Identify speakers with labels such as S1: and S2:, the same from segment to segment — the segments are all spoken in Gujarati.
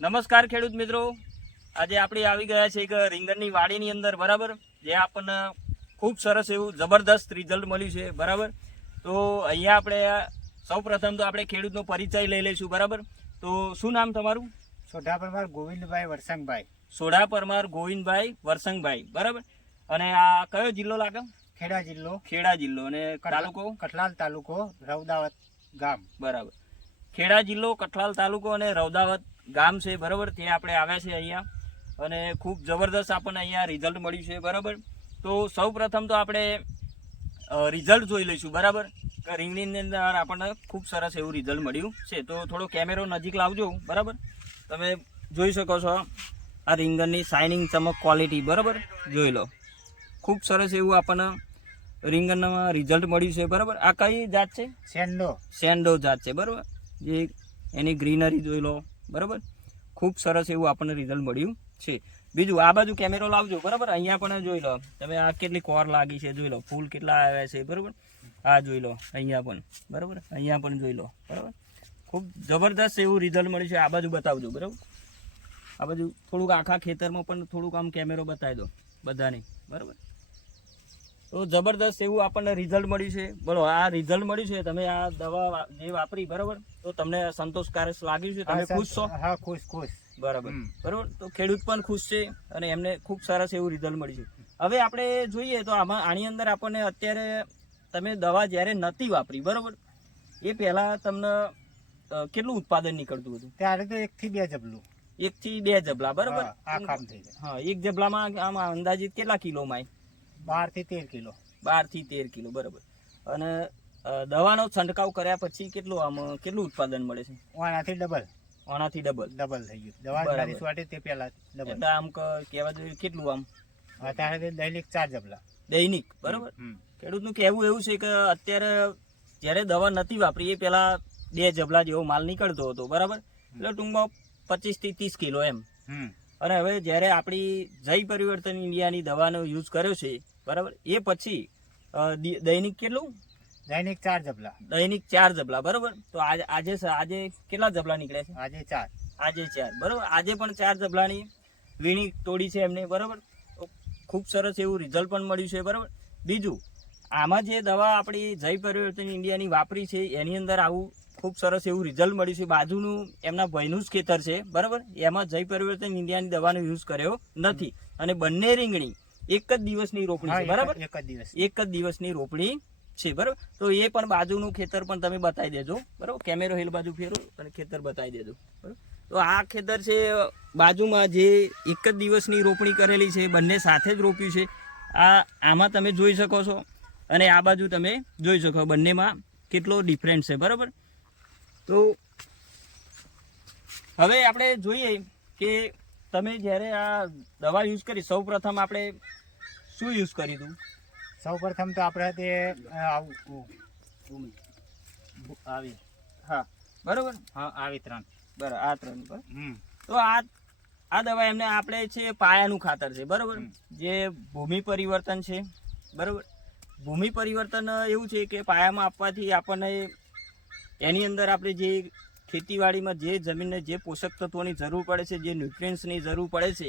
S1: નમસ્કાર ખેડૂત મિત્રો. આજે આપણે આવી ગયા છે એક રીંગણની વાડીની અંદર બરાબર? જે આપણને ખૂબ સરસ એવું જબરદસ્ત રિઝલ્ટ મળ્યું છે બરાબર? તો અહીંયા આપણે સૌ પ્રથમ તો આપણે ખેડૂતનો પરિચય લઈ લઈશું બરાબર? તો શું નામ તમારું?
S2: સોઢા પરમાર ગોવિંદભાઈ વરસંગભાઈ.
S1: સોઢા પરમાર ગોવિંદભાઈ વરસંગભાઈ બરાબર? અને આ કયો જિલ્લો લાગે?
S2: ખેડા જિલ્લો.
S1: ખેડા જિલ્લો. અને તાલુકો?
S2: કઠલાલ તાલુકો રવદાવત ગામ.
S1: બરાબર. ખેડા જિલ્લો કઠલાલ તાલુકો અને રૌદાવત ગામ છે બરાબર? ત્યાં આપણે આવ્યા છે અહીંયા. અને ખૂબ જબરદસ્ત આપણને અહીંયા રિઝલ્ટ મળ્યું છે બરાબર? તો સૌ પ્રથમ તો આપણે રિઝલ્ટ જોઈ લઈશું બરાબર? કે રીંગણીની અંદર આપણને ખૂબ સરસ એવું રિઝલ્ટ મળ્યું છે. તો થોડો કેમેરો નજીક લાવજો બરાબર? તમે જોઈ શકો છો આ રીંગણની શાઇનિંગ ચમક ક્વોલિટી બરાબર? જોઈ લો. ખૂબ સરસ એવું આપણને રીંગણમાં રિઝલ્ટ મળ્યું છે બરાબર? આ કઈ જાત છે?
S2: સેન્ડો
S1: સેન્ડો જાત છે બરાબર? જે એની ગ્રીનરી જોઈ લો. બરાબર? ખૂબ સરસ એવું આપણને રિઝલ્ટ મળ્યું છે. બીજું, આ બાજુ કેમેરો લાવજો, બરાબર? અહીંયા પણ જોઈ લો. તમે આ કેટલી કોર લાગી છે, જોઈ લો. ફૂલ કેટલા આવ્યા છે, બરાબર? આ જોઈ લો, અહીંયા પણ, બરાબર? અહીંયા પણ જોઈ લો, બરાબર? ખૂબ જબરદસ્ત એવું રિઝલ્ટ મળ્યું છે. આ બાજુ બતાવજો, બરાબર? આ બાજુ થોડુંક આખા ખેતરમાં પણ થોડુંક આમ કેમેરો બતાવી દો, બધાને, બરાબર? તો જબરદસ્ત એવું આપણને રિઝલ્ટ મળ્યું છે. બોલો આ રિઝલ્ટ મળ્યું છે તમે આ દવા જે વાપરી બરાબર? તો તમને સંતોષકારક લાગ્યું છે તમે ખુશ છો?
S2: હા ખુશ ખુશ.
S1: બરાબર. બરાબર? તો ખેડૂત પણ ખુશ છે અને એમને ખૂબ સરસ એવું રિઝલ્ટ મળ્યું છે. હવે આપણે જોઈએ તો આમાં આની અંદર આપણને અત્યારે તમે દવા જ્યારે નહોતી વાપરી બરાબર? એ પહેલાં તમને કેટલું ઉત્પાદન નીકળતું હતું?
S2: ત્યારે તો એકથી બે જબલું.
S1: એક થી બે જબલા બરાબર?
S2: હા
S1: એક જબલામાં આમ અંદાજિત કેટલા કિલોમાં
S2: બારથી તેર કિલો.
S1: બારથી તેર કિલો બરાબર. અને દવાનો છંટકાવ કર્યા પછી કેટલું આમ કેટલું ઉત્પાદન મળે છે?
S2: આનાથી ડબલ.
S1: આનાથી ડબલ.
S2: ડબલ થઈ ગયું. દવા ચાલીસ વાટે તે પહેલા ડબલ.
S1: એટલે આમ કહેવા જોઈએ કેટલું આમ?
S2: અત્યારે દૈનિક ચાર જબલા.
S1: દૈનિક બરાબર. ખેડૂતનું કહેવું એવું છે કે અત્યારે જ્યારે દવા નથી વાપરી એ પહેલા બે જબલા જેવો માલ નીકળતો હતો બરાબર? એટલે ટૂંકમાં પચીસથી ત્રીસ કિલો એમ. અને હવે જ્યારે આપણી જય પરિવર્તન ઇન્ડિયાની દવાનો યુઝ કર્યો છે બરાબર? એ પછી દૈનિક કેટલું?
S2: દૈનિક ચાર જબલા.
S1: દૈનિક ચાર જબલા બરાબર? તો આજે આજે આજે કેટલા જબલા નીકળ્યા છે?
S2: આજે ચાર.
S1: આજે ચાર બરાબર? આજે પણ ચાર જબલાની વીણી તોડી છે એમને બરાબર? ખૂબ સરસ એવું રિઝલ્ટ પણ મળ્યું છે બરાબર? બીજું આમાં જે દવા આપણી જય પરિવર્તન ઇન્ડિયાની વાપરી છે એની અંદર આવું ખૂબ સરસ એવું રિઝલ્ટ મળ્યું છે. બાજુનું એમના ભાઈનું જ ખેતર છે બરાબર? એમાં જય પરિવર્તન ઇન્ડિયાની દવાનો યુઝ કર્યો નથી. અને બંને રીંગણી એક જ દિવસની રોપણી છે બરાબર?
S2: એક જ દિવસ.
S1: એક જ દિવસની રોપણી છે બરાબર? તો એ પણ બાજુનું ખેતર પણ તમે બતાવી દેજો બરાબર? કેમેરો હેલ બાજુ ફેરો અને ખેતર બતાવી દેજો બરાબર? તો આ ખેતર છે બાજુમાં જે એક જ દિવસની રોપણી કરેલી છે બંને સાથે જ રોપ્યું છે. આ આમાં તમે જોઈ શકો છો અને આ બાજુ તમે જોઈ શકો બંનેમાં કેટલો ડિફરન્સ છે બરાબર? તો હવે આપણે જોઈએ કે તમે જ્યારે આ દવા યુઝ કરી સૌ પ્રથમ આપણે શું યુઝ કર્યું તું?
S2: સૌ પ્રથમ તો આપણે તે આવું આવી.
S1: હા બરોબર
S2: હા આવી ત્રણ.
S1: બરાબર આ ત્રણ બરાબર તો આ આ દવા એમને આપણે છે પાયાનું ખાતર છે બરોબર જે ભૂમિ પરિવર્તન છે બરોબર? ભૂમિ પરિવર્તન એવું છે કે પાયામાં આપવાથી આપણને એની અંદર આપણે જે ખેતીવાડીમાં જે જમીનને જે પોષક તત્વોની જરૂર પડે છે જે ન્યુટ્રિયન્સની જરૂર પડે છે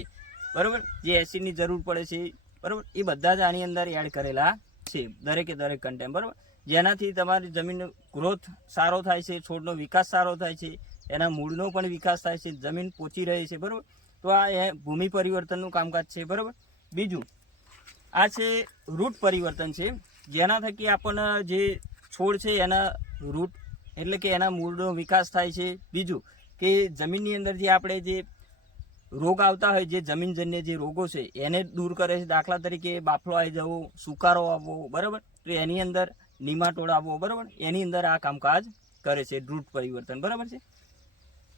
S1: બરાબર? જે એસિડની જરૂર પડે છે બરોબર? એ બધા જ આની અંદર એડ કરેલા છે, દરેકે દરેક કન્ટેન્ટ બરાબર? જેનાથી તમારી જમીનનો ગ્રોથ સારો થાય છે, છોડનો વિકાસ સારો થાય છે, એના મૂળનો પણ વિકાસ થાય છે, જમીન પોચી રહે છે, બરાબર? તો આ એ ભૂમિ પરિવર્તનનું કામકાજ છે, બરાબર? બીજું, આ છે રૂટ પરિવર્તન છે, જેના થકી આપણને જે છોડ છે, એના રૂટ એટલે કે એના મૂળનો વિકાસ થાય છે. બીજું, કે જમીનની અંદર જે આપણે જે રોગ આવતા હોય જે જમીનજન્ય જે રોગો છે, એને દૂર કરે છે. દાખલા તરીકે બાફલો આવી જવો, સુકારો આવવો, બરાબર? તો એની અંદર નિમાટોડ આવવો, બરાબર? એની અંદર આ કામકાજ કરે છે, રૂટ પરિવર્તન, બરાબર છે?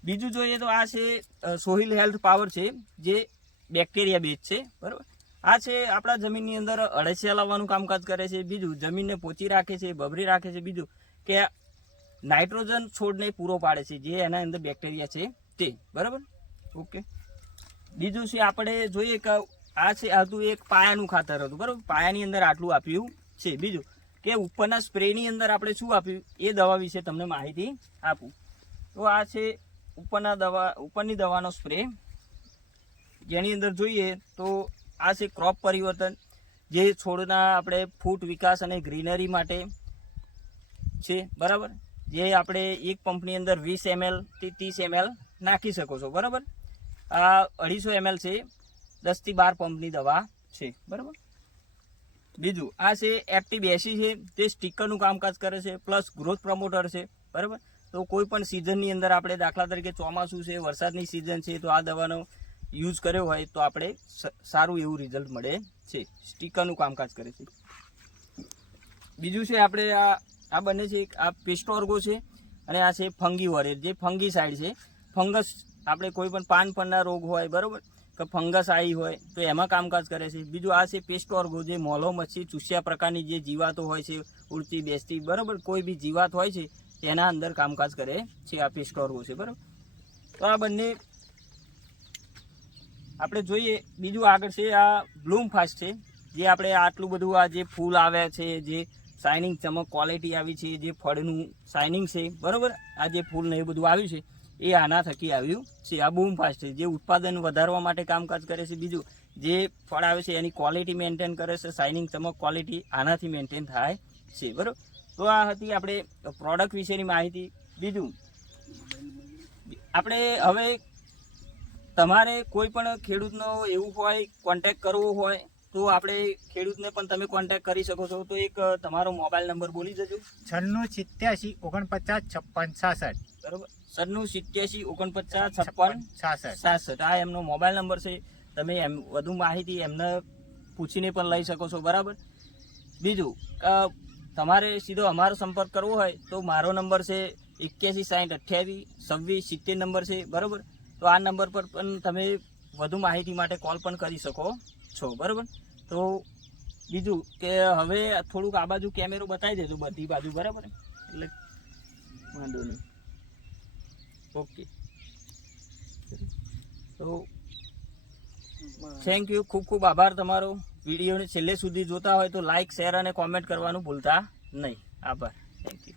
S1: બીજું જોઈએ તો આ છે સોહિલ હેલ્થ પાવર છે, જે બેક્ટેરિયા બેઝ છે, બરાબર? આ છે આપણા જમીનની અંદર અળસિયા લાવવાનું કામકાજ કરે છે. બીજું, જમીનને પોચી રાખે છે, બબરી રાખે છે. બીજું કે નાઇટ્રોજન છોડને પૂરો પાડે છે, જે એના અંદર બેક્ટેરિયા છે તે, બરાબર? ઓકે. બીજું છે, આપણે જોઈએ કે આ છે હતું એક પાયાનું ખાતર હતું, બરાબર? પાયાની અંદર આટલું આપ્યું છે. બીજું કે ઉપરના સ્પ્રેની અંદર આપણે શું આપ્યું? એ દવા વિશે તમને માહિતી આપું. તો આ છે ઉપરના દવા, ઉપરની દવાનો સ્પ્રે. જેની અંદર જોઈએ તો આ છે ક્રોપ પરિવર્તન, જે છોડના આપણે ફૂટ વિકાસ અને ગ્રીનરી માટે છે, બરાબર? જે આપણે એક પંપની અંદર વીસ એમએલથી ત્રીસ એમએલ નાખી શકો છો, બરાબર? આ અઢીસો એમએલ છે. દસથી બાર પંપની દવા છે. બરાબર? બીજું, આ છે એફટી બેસી છે. તે સ્ટીકરનું કામકાજ કરે છે, પ્લસ ગ્રોથ પ્રમોટર છે. બરાબર? તો કોઈ પણ સિઝનની અંદર આપણે દાખલા તરીકે ચોમાસું છે, વરસાદની સિઝન છે, તો આ દવાનો યુઝ કર્યો હોય તો આપણે સારું એવું રિઝલ્ટ મળે છે. સ્ટીકરનું કામકાજ કરે છે. બીજું છે આપણે આ આ બંને છે આ પેસ્ટોર્ગો છે અને આ છે ફંગી વરેર જે ફંગી સાઈડ છે ફંગસ આપણે કોઈ પણ પાન પરના રોગ હોય, બરાબર? કે ફંગસ આવી હોય, તો એમાં કામકાજ કરે છે. બીજું આ છે પેસ્ટોર્ગો, જે મોલો, મચ્છી, ચૂસ્યા પ્રકારની જે જીવાતો હોય છે, ઉડતી, બેસતી, બરાબર? કોઈ બી જીવાત હોય છે તેના અંદર કામકાજ કરે છે આ પેસ્ટોર્ગો છે, બરાબર? તો આ બંને આપણે જોઈએ, બીજું આગળ છે આ બ્લૂમ ફાસ્ટ છે, જે આપણે આટલું બધું આ જે ફૂલ આવ્યા છે, જે શાઇનિંગ ચમક ક્વોલિટી આવી છે, જે ફળનું શાઇનિંગ છે, બરાબર? આ જે ફૂલ ને એ બધું આવ્યું છે એ આના થકી આવ્યું. છે આ બૂમ ફાસ્ટ છે. જે ઉત્પાદન વધારવા માટે કામકાજ કરે છે. બીજું જે ફળ આવે છે એની ક્વોલિટી મેન્ટેન કરે છે. શાઇનિંગ ચમક ક્વોલિટી આનાથી મેન્ટેન થાય છે. બરાબર? તો આ હતી આપણે પ્રોડક્ટ વિશેની માહિતી. બીજું આપણે હવે તમારે કોઈ પણ ખેડૂતનો એવું હોય કોન્ટેક કરવો હોય તો આપણે ખેડૂતને પણ તમે કોન્ટેક કરી શકો છો. તો એક તમારો મોબાઈલ નંબર બોલી જજો.
S2: છન્નું સિત્યાસી ઓગણપચાસ છપ્પન છાસઠ
S1: બરોબર? સરનું સિત્યાસી ઓગણપચાસ છપ્પન
S2: છાસઠ.
S1: સાતસઠ આ એમનો મોબાઈલ નંબર છે. તમે એમ વધુ માહિતી એમને પૂછીને પણ લઈ શકો છો. બરાબર? બીજું તમારે સીધો અમારો સંપર્ક કરવો હોય તો મારો નંબર છે એક્યાસી સાઠ અઠ્યાવીસ છવ્વીસ સિત્તેર નંબર છે. બરાબર? તો આ નંબર પર પણ તમે વધુ માહિતી માટે કોલ પણ કરી શકો છો. બરાબર? તો બીજું કે હવે થોડુંક આ બાજુ કેમેરો બતાવી દેજો બધી બાજુ. બરાબર? એટલે વાંધો નહીં. ઓકે. તો થેન્ક યુ ખૂબ ખૂબ આભાર તમારો. વિડીયોને છેલ્લે સુધી જોતા હોય તો લાઈક શેર અને કોમેન્ટ કરવાનું ભૂલતા નહીં. આભાર. Thank you